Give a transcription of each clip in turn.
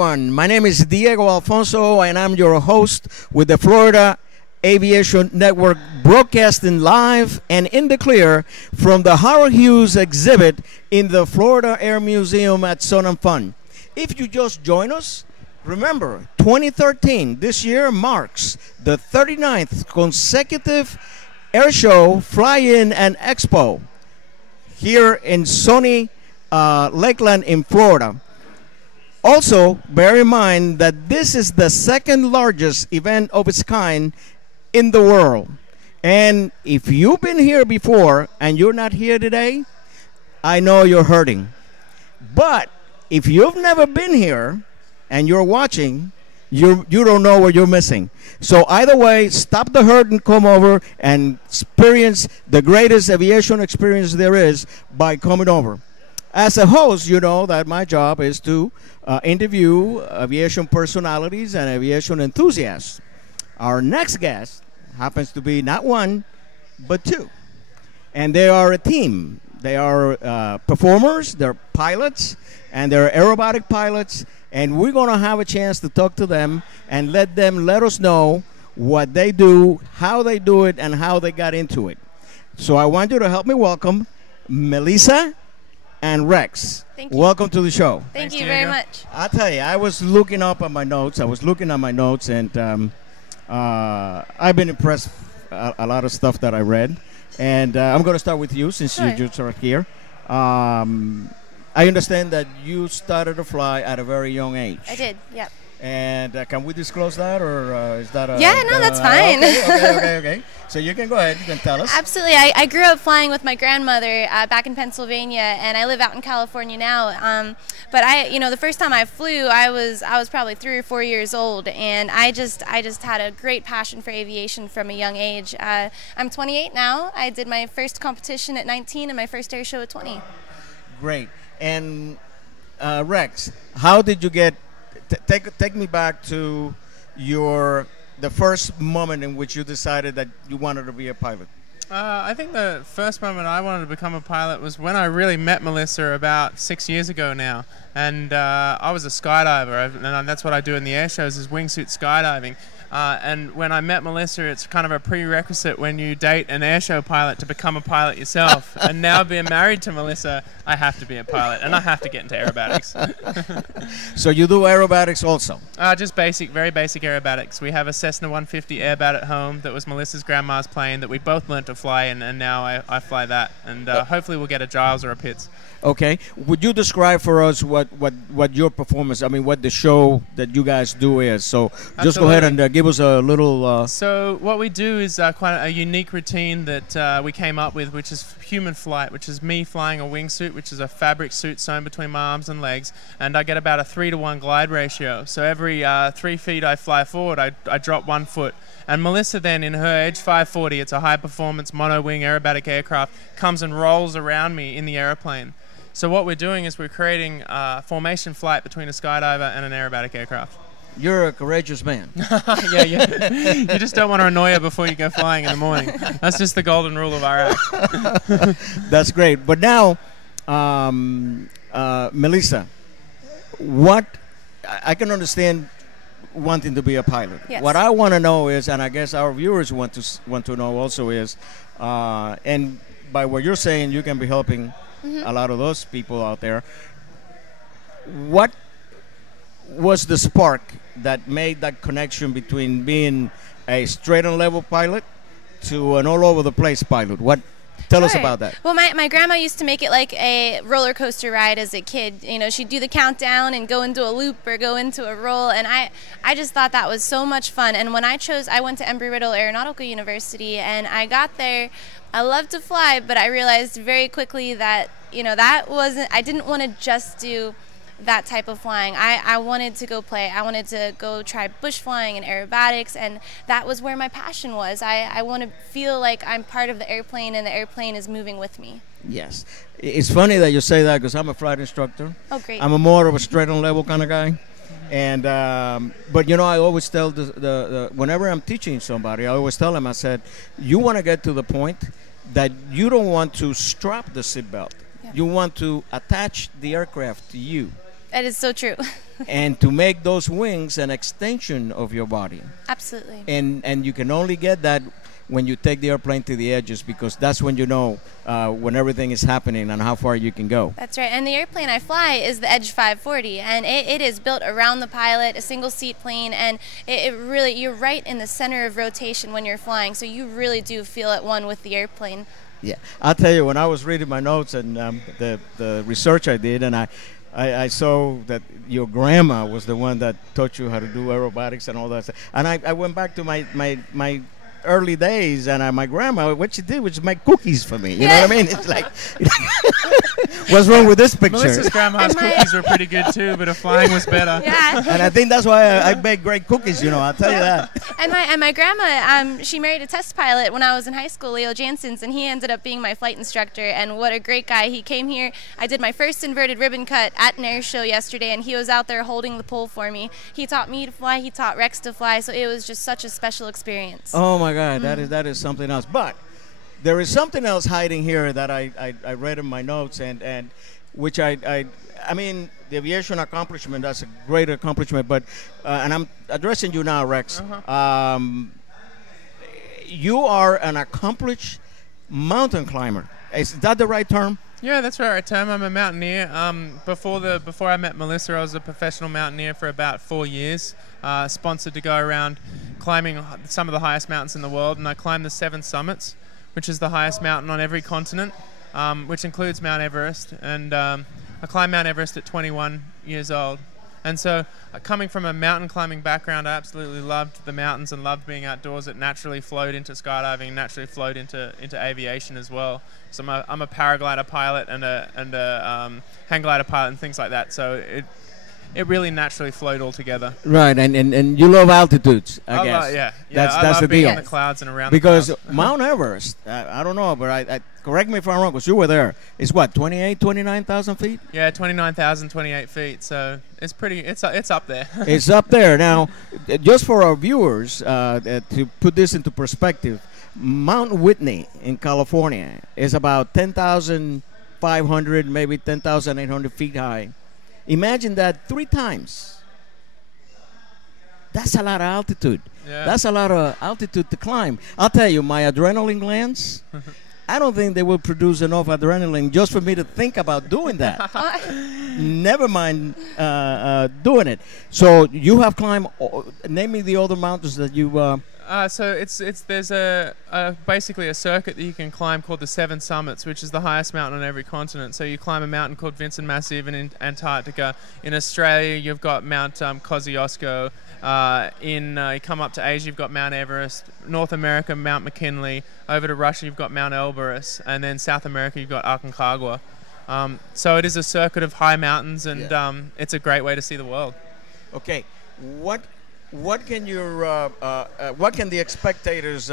everyone. My name is Diego Alfonso, and I'm your host with the Florida Aviation Network, broadcasting live and in the clear from the Howard Hughes exhibit in the Florida Air Museum at Sun and Fun. If you just join us, remember, 2013, this year marks the 39th consecutive air show, fly-in, and expo here in sunny Lakeland in Florida. Also, bear in mind that this is the second largest event of its kind in the world. And if you've been here before and you're not here today, I know you're hurting. But if you've never been here and you're watching, you don't know what you're missing. So either way, stop the hurt and come over and experience the greatest aviation experience there is by coming over. As a host, you know that my job is to interview aviation personalities and aviation enthusiasts. Our next guest happens to be not one, but two. And they are a team. They are performers, they're pilots, and they're aerobatic pilots. And we're going to have a chance to talk to them and let us know what they do, how they do it, and how they got into it. So I want you to help me welcome Melisa and Rex. Thank you. Welcome to the show. Thank you very much. I'll tell you, I was looking up at my notes. And I've been impressed a lot of stuff that I read. And I'm going to start with you since you just are here. I understand that you started to fly at a very young age. I did, yep. And can we disclose that, or is that a... Yeah, no, that's fine. Okay. So you can go ahead. You can tell us. Absolutely. I grew up flying with my grandmother back in Pennsylvania, and I live out in California now. But the first time I flew, I was probably 3 or 4 years old, and I just had a great passion for aviation from a young age. I'm 28 now. I did my first competition at 19 and my first air show at 20. Great. And Rex, how did you get... Take me back to the first moment in which you decided that you wanted to be a pilot. I think the first moment I wanted to become a pilot was when I really met Melisa about 6 years ago now. And I was a skydiver, and that's what I do in the air shows is wingsuit skydiving. And when I met Melisa, it's kind of a prerequisite when you date an airshow pilot to become a pilot yourself. And now being married to Melisa, I have to be a pilot, and I have to get into aerobatics. So you do aerobatics also? Just very basic aerobatics. We have a Cessna 150 Airbat at home that was Melissa's grandma's plane that we both learned to fly, and now I fly that. And hopefully we'll get a Giles or a Pitts. Okay. Would you describe for us what your performance, what the show that you guys do is? So just go ahead and give us a little... So what we do is quite a unique routine that we came up with, which is human flight, which is me flying a wingsuit, which is a fabric suit sewn between my arms and legs, and I get about a 3-to-1 glide ratio. So every 3 feet I fly forward, I drop 1 foot. And Melisa then, in her Edge 540, it's a high-performance mono-wing aerobatic aircraft, comes and rolls around me in the aeroplane. So what we're doing is we're creating a formation flight between a skydiver and an aerobatic aircraft. You're a courageous man. Yeah. You just don't want to annoy her before you go flying in the morning. That's just the golden rule of our act. That's great. But now, Melisa, I can understand wanting to be a pilot. Yes. What I want to know is, and I guess our viewers want to know also is, and by what you're saying, you can be helping a lot of those people out there. What was the spark that made that connection between being a straight and level pilot to an all over the place pilot? Tell us about that. Well, my grandma used to make it like a roller coaster ride as a kid. She'd do the countdown and go into a loop or go into a roll, and I just thought that was so much fun. And when I went to Embry-Riddle Aeronautical University, and I got there. I love to fly, but I realized very quickly that I didn't want to just do that type of flying. I wanted to go play. I wanted to go try bush flying and aerobatics, and that was where my passion was. I want to feel like I'm part of the airplane and the airplane is moving with me. Yes. It's funny that you say that because I'm a flight instructor. Oh, great. I'm more of a straight and level kind of guy. And but I always tell whenever I'm teaching somebody, I always tell them, I said, you want to get to the point that you don't want to strap the seatbelt. Yeah. You want to attach the aircraft to you. That is so true. and to make those wings an extension of your body. Absolutely. And you can only get that when you take the airplane to the edges, because that's when you know when everything is happening and how far you can go. That's right. And the airplane I fly is the Edge 540, and it is built around the pilot, a single seat plane, and it really, you're right in the center of rotation when you're flying, so you really do feel at one with the airplane. Yeah, I'll tell you, when I was reading my notes and the research I did, and I saw that your grandma was the one that taught you how to do aerobatics and all that stuff. And I went back to my early days, and my grandma, what she did was make cookies for me. You know what I mean? It's like, what's wrong with this picture? Melissa's grandma's cookies were pretty good too, but her flying was better. Yeah. And I think that's why I bake great cookies, you know, I'll tell you that. And my grandma, she married a test pilot when I was in high school, Leo Janssens, and he ended up being my flight instructor, and what a great guy. He came here. I did my first inverted ribbon cut at an air show yesterday, and he was out there holding the pole for me. He taught me to fly. He taught Rex to fly, so it was just such a special experience. Oh, my God, that is something else. But there is something else hiding here that I read in my notes, and which I mean, the aviation accomplishment, that's a great accomplishment, but, and I'm addressing you now, Rex. You are an accomplished mountain climber. Is that the right term? Yeah, that's the right term. I'm a mountaineer. Before I met Melissa, I was a professional mountaineer for about 4 years, sponsored to go around climbing some of the highest mountains in the world, and I climbed the 7 summits, which is the highest mountain on every continent, which includes Mount Everest, and I climbed Mount Everest at 21 years old. And so, coming from a mountain climbing background, I absolutely loved the mountains and loved being outdoors. It naturally flowed into skydiving, naturally flowed into aviation as well. So I'm a paraglider pilot and a hang glider pilot and things like that. So it really naturally flowed all together. Right, and you love altitudes, I guess. Yeah. That's I love the being deal. in the clouds and around because the clouds. Mount Everest, I don't know, but I correct me if I'm wrong, because you were there. It's what, 29,000 feet? Yeah, 29,028 feet. So it's pretty. It's up there. It's up there. Now, just for our viewers, to put this into perspective, Mount Whitney in California is about 10,500, maybe 10,800 feet high. Imagine that 3 times. That's a lot of altitude. Yeah. That's a lot of altitude to climb. I'll tell you, my adrenaline glands, I don't think they will produce enough adrenaline just for me to think about doing that. Never mind doing it. So you have climbed, name me the other mountains that you... So there's basically a circuit that you can climb called the 7 Summits, which is the highest mountain on every continent. So you climb a mountain called Vincent Massif in Antarctica. In Australia, you've got Mount Kosciuszko. You come up to Asia, you've got Mount Everest. North America, Mount McKinley. Over to Russia, you've got Mount Elbrus, and then South America, you've got Aconcagua. So it is a circuit of high mountains, and it's a great way to see the world. Okay, what can the spectators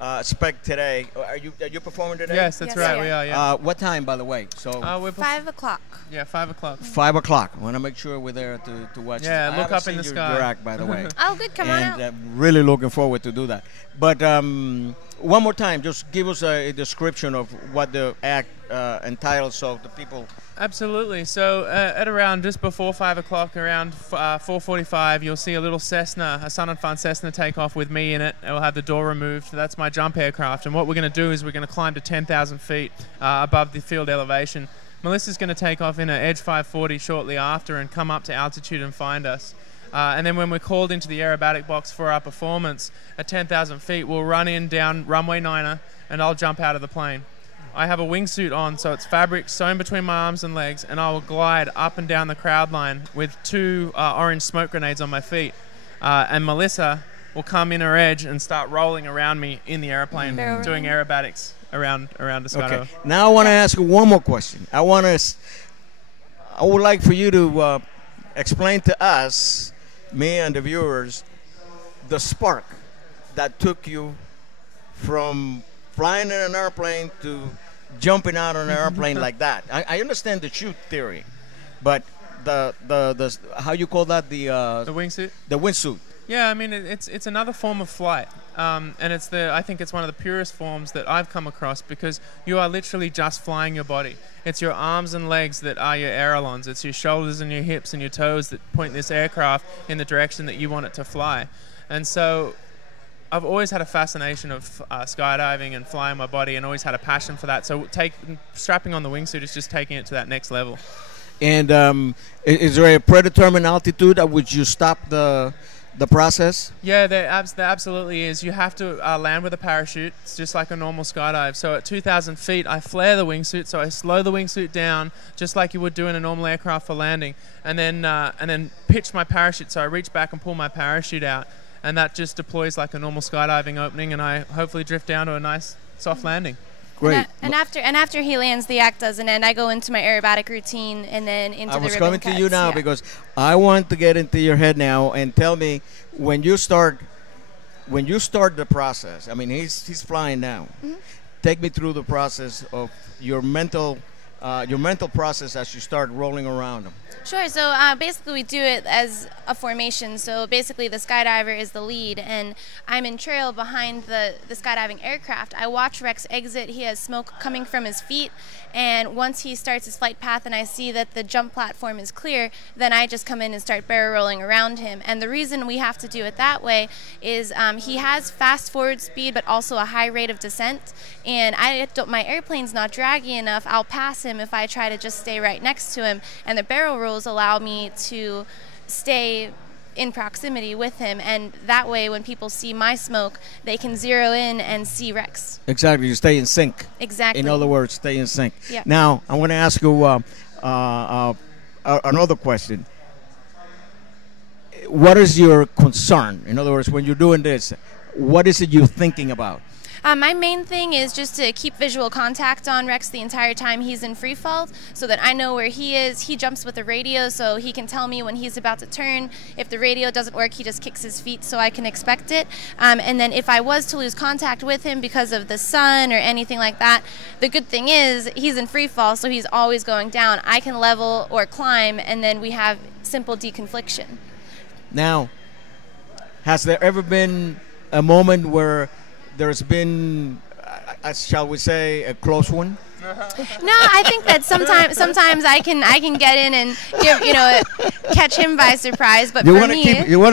expect today? Are you performing today? Yes, that's Yes, right. we We are. Yeah. What time, by the way? So We're 5 o'clock. yeah, 5 o'clock. 5 o'clock. I want to make sure we're there to watch. Yeah, this. look I up haven't in the seen sky. your act, by the way. Oh, good. Come on out. And really looking forward to do that. But one more time, just give us a description of what the act entitles, so the people. Absolutely. So at around just before 5 o'clock, around 4:45, you'll see a little Cessna, a Sun and Fun Cessna, take off with me in it. It will have the door removed. That's my jump aircraft. And what we're going to do is we're going to climb to 10,000 feet above the field elevation. Melissa's going to take off in an Edge 540 shortly after and come up to altitude and find us. And then when we're called into the aerobatic box for our performance at 10,000 feet, we'll run in down runway 9er and I'll jump out of the plane. I have a wingsuit on, so it's fabric sewn between my arms and legs, and I will glide up and down the crowd line with 2 orange smoke grenades on my feet. And Melissa will come in her edge and start rolling around me in the airplane, doing aerobatics around the sky. Okay. Now I want to ask you one more question. I would like for you to explain to us, me and the viewers, the spark that took you from flying in an airplane to jumping out on an airplane like that. I understand the chute theory, but the how you call that, the wingsuit? The wingsuit. Yeah, I mean it's another form of flight, and I think it's one of the purest forms that I've come across, because you are literally just flying your body. It's your arms and legs that are your ailerons. It's your shoulders and your hips and your toes that point this aircraft in the direction that you want it to fly. And so I've always had a fascination of skydiving and flying my body, and always had a passion for that. So strapping on the wingsuit is just taking it to that next level. And is there a predetermined altitude at which you stop the process? Yeah, there absolutely is. You have to land with a parachute. It's just like a normal skydive. So at 2,000 feet, I flare the wingsuit. So I slow the wingsuit down, just like you would do in a normal aircraft for landing, and then pitch my parachute. So I reach back and pull my parachute out, and that just deploys like a normal skydiving opening, and I hopefully drift down to a nice soft landing. Great. And after he lands, the act doesn't end. I go into my aerobatic routine and then into the ribbon I was coming cuts. to you now because I want to get into your head now and tell me when you start the process. I mean, he's flying now. Mm-hmm. Take me through the process of your mental process as you start rolling around him. Sure. So basically we do it as a formation. So basically the skydiver is the lead, and I'm in trail behind the skydiving aircraft. I watch Rex exit. He has smoke coming from his feet, and once he starts his flight path and I see that the jump platform is clear, then I just come in and start barrel rolling around him. And the reason we have to do it that way is he has fast forward speed but also a high rate of descent, and my airplane's not draggy enough. I'll pass him if I try to just stay right next to him, and the barrel rolls allow me to stay in proximity with him, and that way when people see my smoke, they can zero in and see Rex. Exactly, you stay in sync. Exactly. In other words, stay in sync. Yep. Now, I want to ask you another question. What is your concern? In other words, when you're doing this, what is it you're thinking about? My main thing is just to keep visual contact on Rex the entire time he's in free fall, so that I know where he is. He jumps with the radio, so he can tell me when he's about to turn. If the radio doesn't work, he just kicks his feet so I can expect it. And then if I was to lose contact with him because of the sun or anything like that, the good thing is he's in free fall, so he's always going down. I can level or climb, and then we have simple deconfliction. Now, has there ever been a moment where there's been, shall we say, a close one? No, I think that sometimes I can get in and catch him by surprise. But you want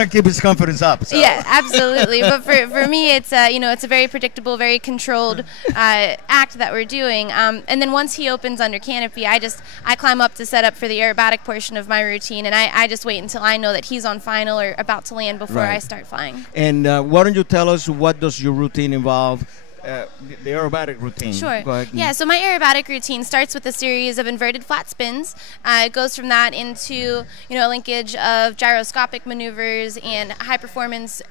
to keep his confidence up. So. Yeah, absolutely. But for me, it's it's a very predictable, very controlled act that we're doing. And then once he opens under canopy, I climb up to set up for the aerobatic portion of my routine, and I just wait until I know that he's on final or about to land before I start flying. And why don't you tell us, what does your routine involve? The aerobatic routine. Sure. Go ahead. Yeah, so my aerobatic routine starts with a series of inverted flat spins. It goes from that into a linkage of gyroscopic maneuvers and high performance,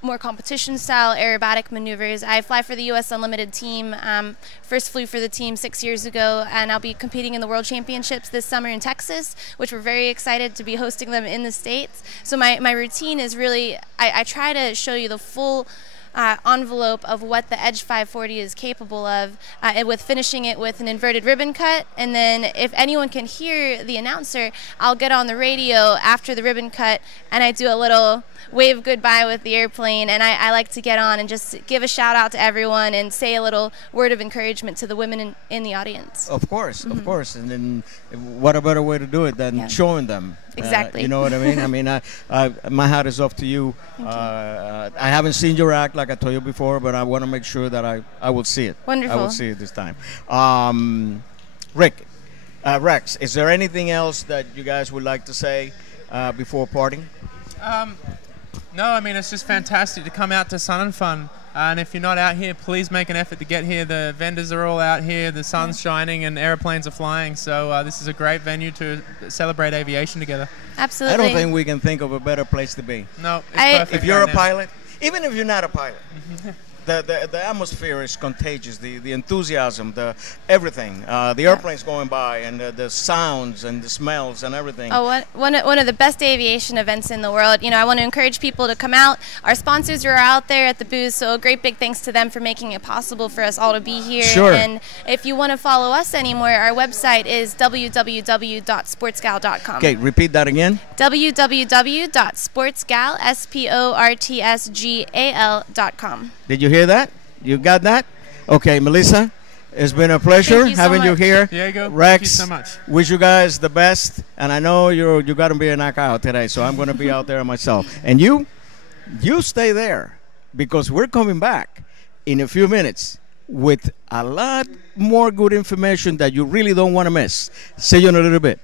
more competition style aerobatic maneuvers. I fly for the U.S. Unlimited team. First flew for the team 6 years ago, and I'll be competing in the World Championships this summer in Texas, which we're very excited to be hosting them in the States. So my routine is really, I try to show you the full envelope of what the Edge 540 is capable of, with finishing it with an inverted ribbon cut. And then if anyone can hear the announcer, I'll get on the radio after the ribbon cut and I do a little wave goodbye with the airplane, and I like to get on and just give a shout out to everyone and say a little word of encouragement to the women in the audience. Of course, of course. And then what a better way to do it than showing them. Exactly. You know what I mean? I mean, my hat is off to you. I haven't seen your act, like I told you before, but I want to make sure that I will see it. Wonderful. I will see it this time. Rex, is there anything else that you guys would like to say before parting? No, I mean, it's just fantastic to come out to Sun and Fun. And if you're not out here, please make an effort to get here. The vendors are all out here, the sun's shining, and airplanes are flying. So this is a great venue to celebrate aviation together. Absolutely. I don't think we can think of a better place to be. No, it's perfect. If you're a pilot, even if you're not a pilot, the atmosphere is contagious. The enthusiasm, the everything. The airplanes going by, and the sounds and the smells and everything. Oh, one of the best aviation events in the world. You know, I want to encourage people to come out. Our sponsors are out there at the booth, so a great big thanks to them for making it possible for us all to be here. Sure. And if you want to follow us anymore, our website is www.sportsgal.com. Okay, repeat that again. www.sportsgal.com. Did you hear that? You got that? Okay, Melisa, it's been a pleasure Thank you so having you much. here. Diego, Rex, thank you so much. wish you guys the best, and I know you're got to be a knockout today, so I'm going to be out there myself. And you stay there, because we're coming back in a few minutes with a lot more good information that you really don't want to miss. See you in a little bit.